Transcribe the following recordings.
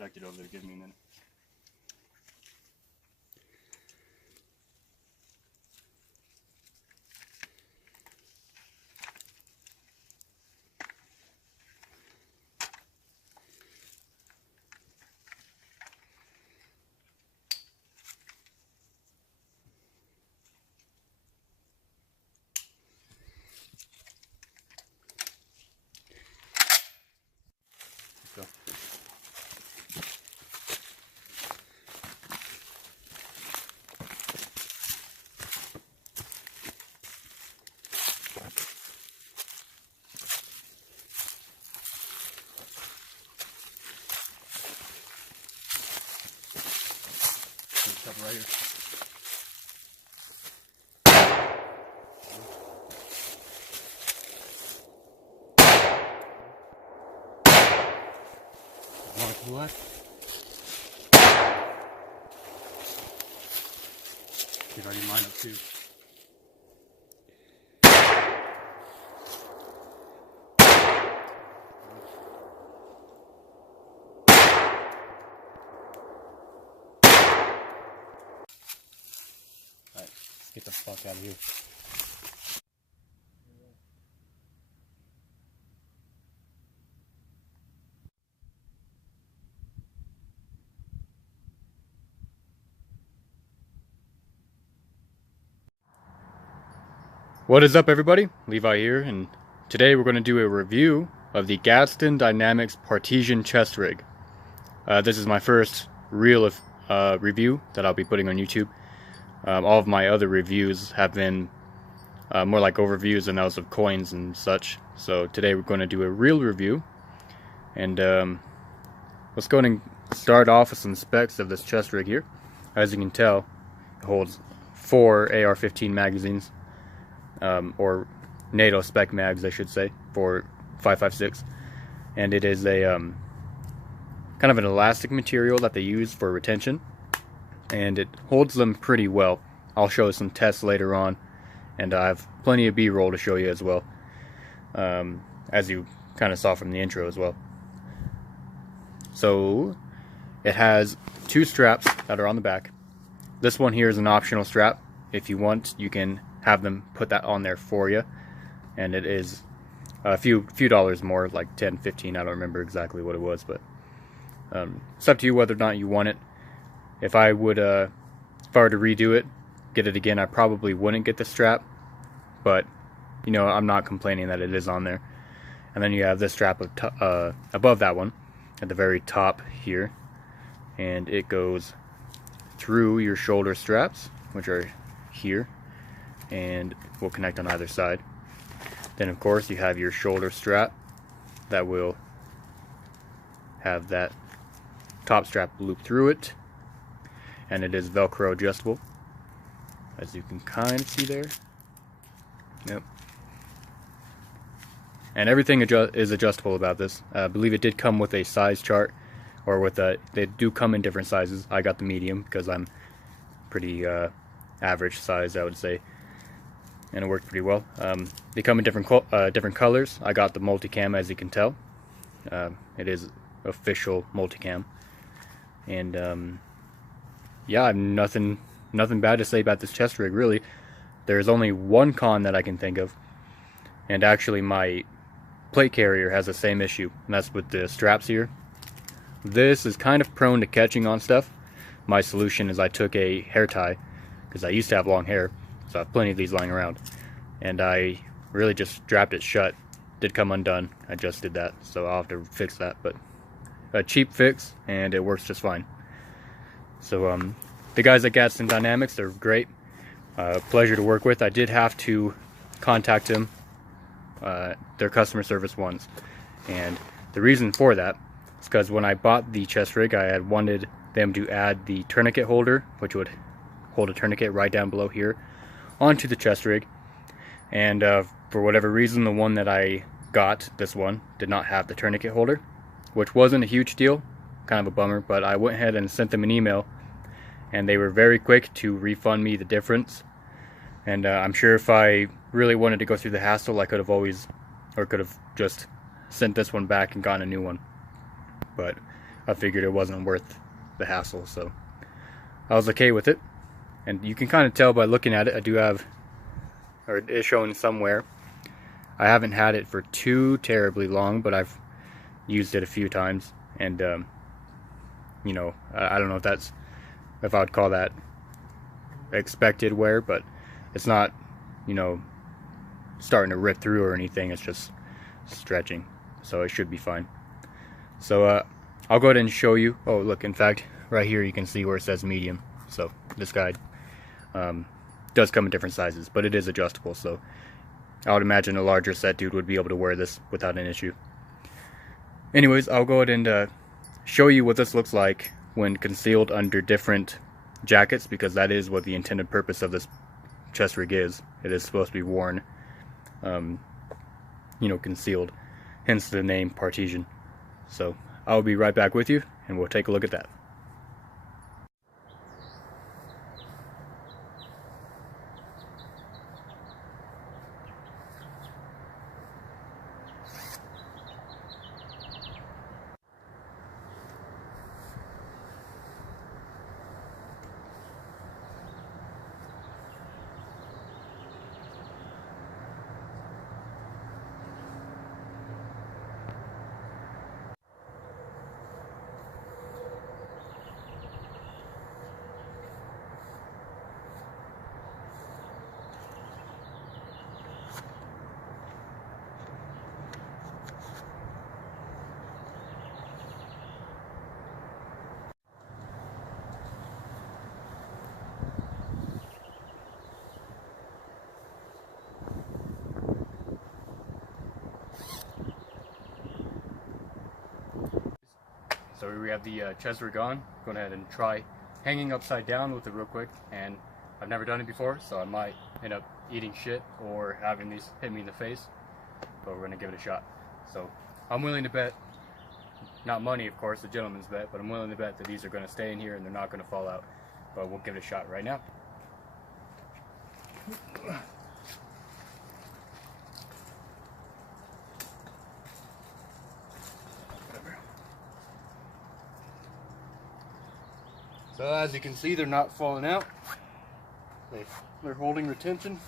inspect it over there. Give me a minute. Go. Right here. One to the left. Get already lined up too. Alright, let's get the fuck out of here. What is up, everybody? Levi here, and today we're going to do a review of the Gadsden Dynamics Partisan Chest Rig. This is my first real review that I'll be putting on YouTube. All of my other reviews have been more like overviews and those of coins and such. So today we're going to do a real review, and let's go ahead and start off with some specs of this chest rig here. As you can tell, it holds 4 AR-15 magazines. Or NATO spec mags, I should say, for 5.56, and it is a kind of an elastic material that they use for retention, and it holds them pretty well. I'll show some tests later on, and I have plenty of B-roll to show you as well, as you kind of saw from the intro as well. So it has 2 straps that are on the back. This one here is an optional strap. If you want, you can have them put that on there for you, and it is a few dollars more, like 10, 15, I don't remember exactly what it was, but it's up to you whether or not you want it. If I were to redo it, get it again, I probably wouldn't get the strap, but you know, I'm not complaining that it is on there. And then you have this strap above that one at the very top here, and it goes through your shoulder straps, which are here, and will connect on either side. Then of course you have your shoulder strap that will have that top strap loop through it, and it is Velcro adjustable, as you can kind of see there. Yep. And everything is adjustable about this. I believe it did come with a size chart, or with they do come in different sizes. I got the medium because I'm pretty average size, I would say, and it worked pretty well. They come in different colors. I got the multicam, as you can tell. It is official multicam, and yeah, I've nothing bad to say about this chest rig, really. There's only one con that I can think of, and actually my plate carrier has the same issue, and that's with the straps here. This is kind of prone to catching on stuff. My solution is I took a hair tie, because I used to have long hair, so I have plenty of these lying around, and I really just strapped it shut. Did come undone. I just did that, so I'll have to fix that, but a cheap fix, and it works just fine. So the guys at Gadsden Dynamics, they're great. Pleasure to work with. I did have to contact them, their customer service once, and the reason for that is because when I bought the chest rig, I had wanted them to add the tourniquet holder, which would hold a tourniquet right down below here, onto the chest rig, and for whatever reason, the one that I got, this one, did not have the tourniquet holder, which wasn't a huge deal, kind of a bummer, but I went ahead and sent them an email, and they were very quick to refund me the difference. And I'm sure if I really wanted to go through the hassle, I could have just sent this one back and gotten a new one. But I figured it wasn't worth the hassle, so I was okay with it. And you can kind of tell by looking at it, I do have, or it is showing somewhere. I haven't had it for too terribly long, but I've used it a few times, and you know, I don't know if I would call that expected wear, but it's not, you know, starting to rip through or anything. It's just stretching, so it should be fine. So I'll go ahead and show you. Oh, look, in fact, right here you can see where it says medium. So this guide does come in different sizes, but it is adjustable, so I would imagine a larger set dude would be able to wear this without an issue. Anyways, I'll go ahead and show you what this looks like when concealed under different jackets, because that is what the intended purpose of this chest rig is. It is supposed to be worn, you know, concealed, hence the name Partisen. So I'll be right back with you, and we'll take a look at that. So we have the chest rig on. Go ahead and try hanging upside down with it real quick, and I've never done it before, so I might end up eating shit or having these hit me in the face, but we're gonna give it a shot. So I'm willing to bet, not money of course, the gentleman's bet, but I'm willing to bet that these are gonna stay in here and they're not gonna fall out, but we'll give it a shot right now. So as you can see, they're not falling out. They're holding retention.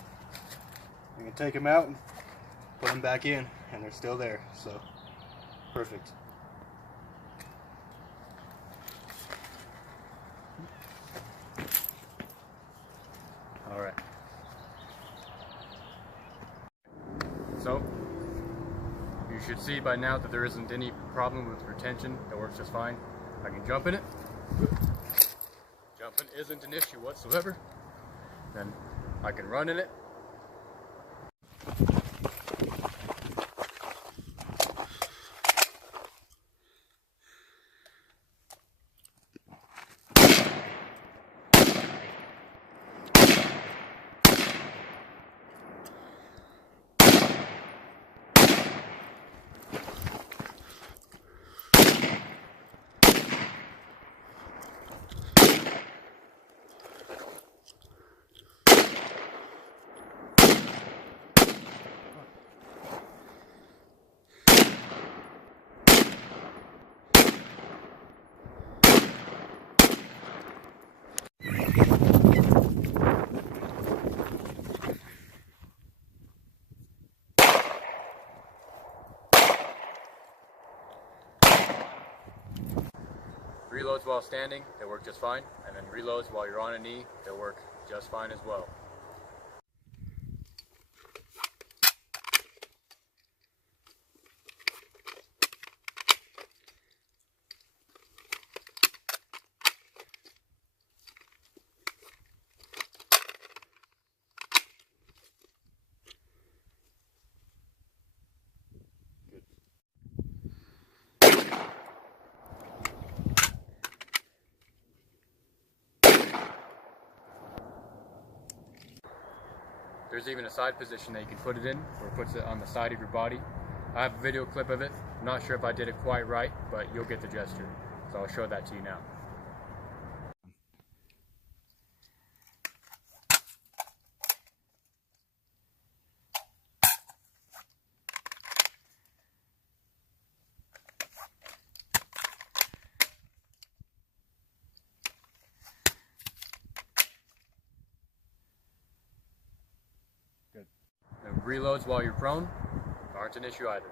You can take them out and put them back in, and they're still there. So perfect. All right. So you should see by now that there isn't any problem with retention. It works just fine. I can jump in it. Jumping isn't an issue whatsoever. Then I can run in it. Reloads while standing, they work just fine, and then reloads while you're on a knee, they work just fine as well. There's even a side position that you can put it in, where it puts it on the side of your body. I have a video clip of it. I'm not sure if I did it quite right, but you'll get the gesture. So I'll show that to you now. reloads while you're prone aren't an issue either.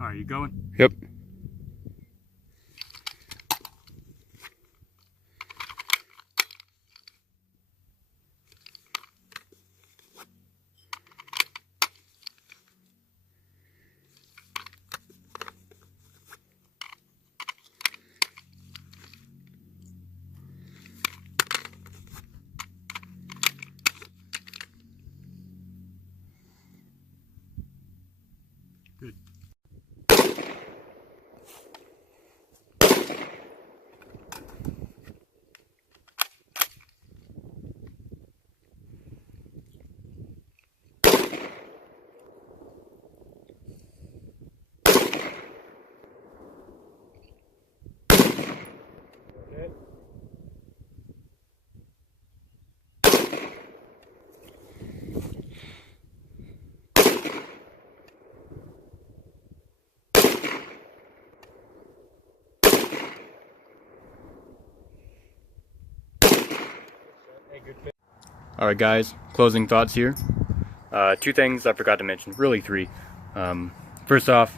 Alright, you going? Yep. Good. Alright guys, closing thoughts here. Two things I forgot to mention, really three. First off,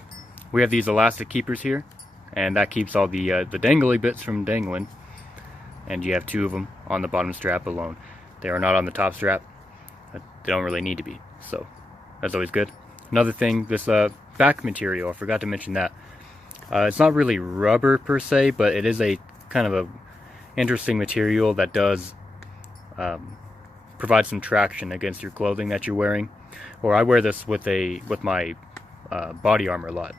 we have these elastic keepers here, and that keeps all the dangly bits from dangling. And you have two of them on the bottom strap alone. They are not on the top strap. They don't really need to be, so that's always good. Another thing, this back material, I forgot to mention that. It's not really rubber per se, but it is a kind of a interesting material that does provide some traction against your clothing that you're wearing. Or I wear this with my body armor a lot,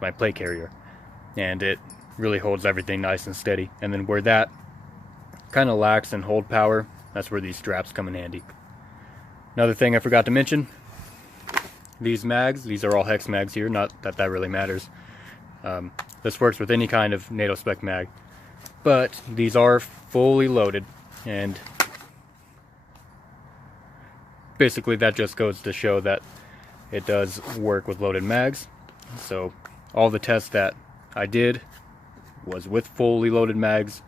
my plate carrier, and it really holds everything nice and steady. And then where that kind of lacks in hold power, that's where these straps come in handy. Another thing I forgot to mention, these mags, these are all hex mags here, not that that really matters. This works with any kind of NATO spec mag, but these are fully loaded, and basically that just goes to show that it does work with loaded mags. So all the tests that I did was with fully loaded mags,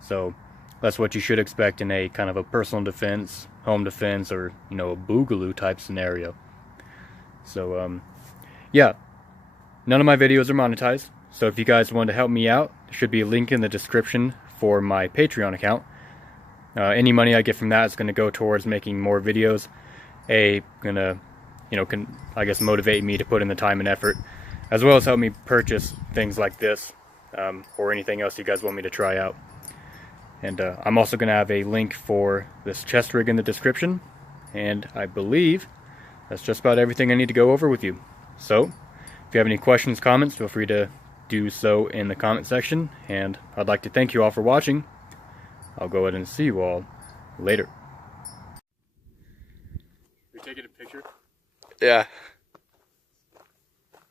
so that's what you should expect in a kind of a personal defense, home defense, or a boogaloo type scenario. So yeah, none of my videos are monetized, so if you guys want to help me out, there should be a link in the description for my Patreon account. Any money I get from that is going to go towards making more videos. Gonna I guess motivate me to put in the time and effort, as well as help me purchase things like this, or anything else you guys want me to try out. And I'm also going to have a link for this chest rig in the description, and I believe that's just about everything I need to go over with you. So if you have any questions, comments, feel free to do so in the comment section, and I'd like to thank you all for watching. I'll go ahead and see you all later. You're taking a picture? Yeah.